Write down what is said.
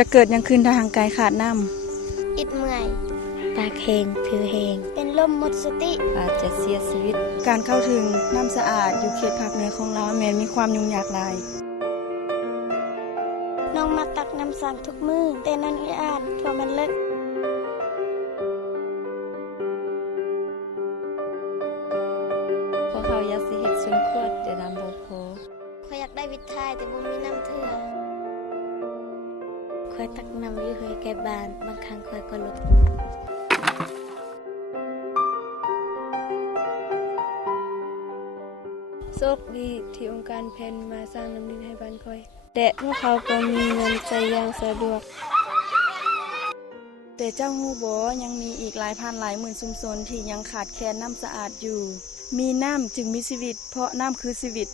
จะเกิดยังขึ้นถ้าร่างกายขาดน้อิดเมื่อยปากแห้งผิวแห้งเป็นลมหมดสติอาจจะเสียชีวิตำการเข้าถึงน้ำสะอาดอยู่เขตภาคเหนือของเราแม้นมีความยุ่งยากหลายน้องมาตักน้ำสั่งทุกมือแต่นั่นอ่านเพราะมันเลิกพวกเขาอยากสิเฮ็ดซุนขวดแต่น้ำบ่พอข้อยอยากได้วิทายแต่บ่มีน้ำเถื่อข้อยตักน้ำอยู่เฮือแก่บ้านบางครั้งข้อยก็ลุกโชคดีที่องค์การแผ่นมาสร้างน้ำดินให้บ้านค่อยแต่พวกเขาก็มีเงินใจอย่างสะดวกแต่เจ้าฮู้บ่ยังมีอีกหลายพันหลายหมื่นชุมชนที่ยังขาดแคลนน้ำสะอาดอยู่มีน้ำจึงมีชีวิตเพราะน้ำคือชีวิต